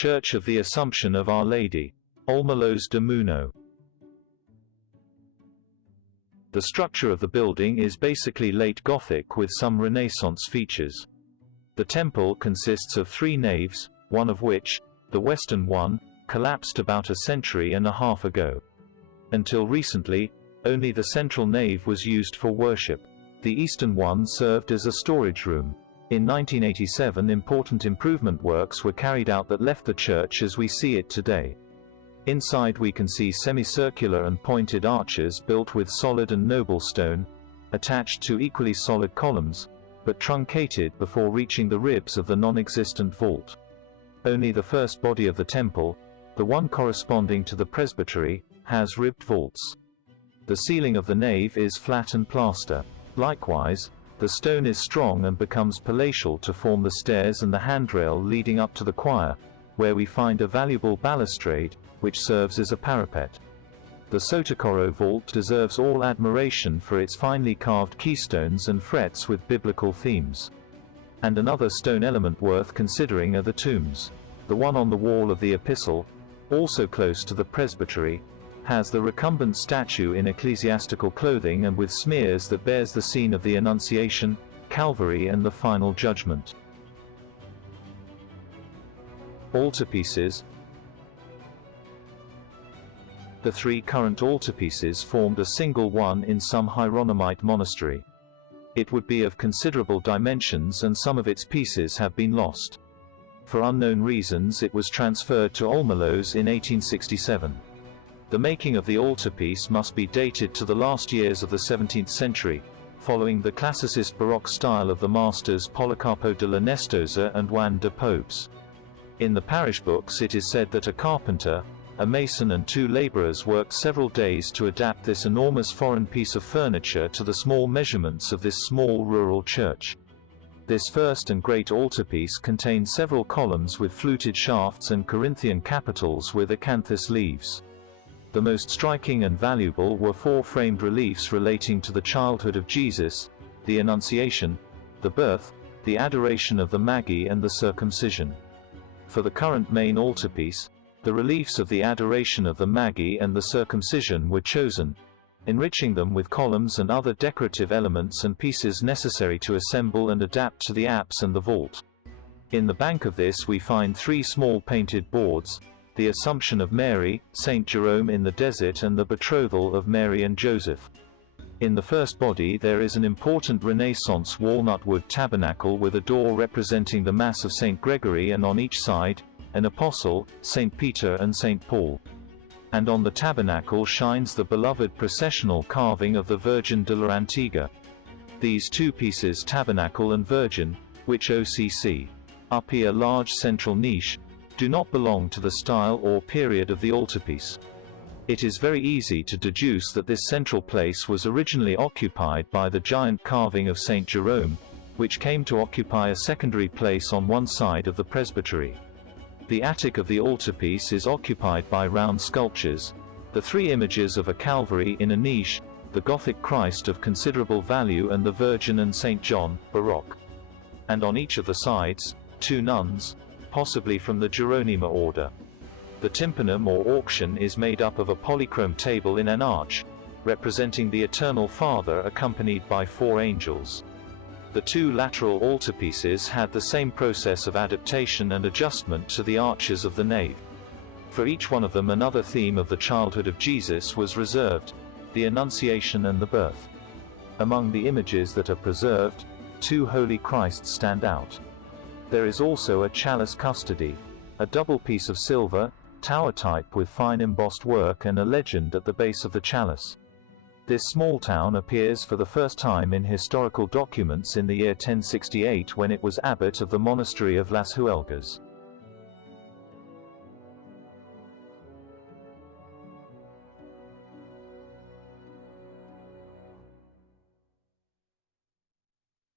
Church of the Assumption of Our Lady, Olmelos de Muno. The structure of the building is basically late Gothic with some Renaissance features. The temple consists of 3 naves, one of which, the western one, collapsed about a century and a half ago. Until recently, only the central nave was used for worship. The eastern one served as a storage room. In 1987, important improvement works were carried out that left the church as we see it today. Inside we can see semicircular and pointed arches built with solid and noble stone, attached to equally solid columns, but truncated before reaching the ribs of the non-existent vault. Only the first body of the temple, the one corresponding to the presbytery, has ribbed vaults. The ceiling of the nave is flat and plaster. Likewise, the stone is strong and becomes palatial to form the stairs and the handrail leading up to the choir, where we find a valuable balustrade, which serves as a parapet. The Sotokoro vault deserves all admiration for its finely carved keystones and frets with biblical themes. And another stone element worth considering are the tombs. The one on the wall of the epistle, also close to the presbytery, has the recumbent statue in ecclesiastical clothing and with smears that bears the scene of the Annunciation, Calvary and the Final Judgment. Altarpieces. The 3 current altarpieces formed a single one in some Hieronymite monastery. It would be of considerable dimensions and some of its pieces have been lost. For unknown reasons it was transferred to Olmelos in 1867. The making of the altarpiece must be dated to the last years of the 17th century, following the classicist Baroque style of the masters Policarpo de la Nestosa and Juan de Pobes. In the parish books it is said that a carpenter, a mason and 2 laborers worked several days to adapt this enormous foreign piece of furniture to the small measurements of this small rural church. This first and great altarpiece contained several columns with fluted shafts and Corinthian capitals with acanthus leaves. The most striking and valuable were 4 framed reliefs relating to the childhood of Jesus, the Annunciation, the birth, the adoration of the Magi and the circumcision. For the current main altarpiece, the reliefs of the adoration of the Magi and the circumcision were chosen, enriching them with columns and other decorative elements and pieces necessary to assemble and adapt to the apse and the vault. In the bank of this we find 3 small painted boards, the Assumption of Mary, Saint Jerome in the Desert and the Betrothal of Mary and Joseph. In the first body there is an important Renaissance walnut-wood tabernacle with a door representing the Mass of St. Gregory and on each side, an apostle, St. Peter and St. Paul. And on the tabernacle shines the beloved processional carving of the Virgin de la Antigua. These 2 pieces, tabernacle and virgin, which OCC. Up a large central niche, do not belong to the style or period of the altarpiece. It is very easy to deduce that this central place was originally occupied by the giant carving of St. Jerome, which came to occupy a secondary place on one side of the presbytery. The attic of the altarpiece is occupied by round sculptures, the 3 images of a Calvary in a niche, the Gothic Christ of considerable value and the Virgin and St. John, Baroque. And on each of the sides, 2 nuns, possibly from the Geronima order. The tympanum or auction is made up of a polychrome table in an arch, representing the Eternal Father accompanied by 4 angels. The 2 lateral altarpieces had the same process of adaptation and adjustment to the arches of the nave. For each one of them another theme of the childhood of Jesus was reserved, the Annunciation and the birth. Among the images that are preserved, 2 Holy Christs stand out. There is also a chalice custody, a double piece of silver, tower type with fine embossed work and a legend at the base of the chalice. This small town appears for the first time in historical documents in the year 1068 when it was abbot of the monastery of Las Huelgas.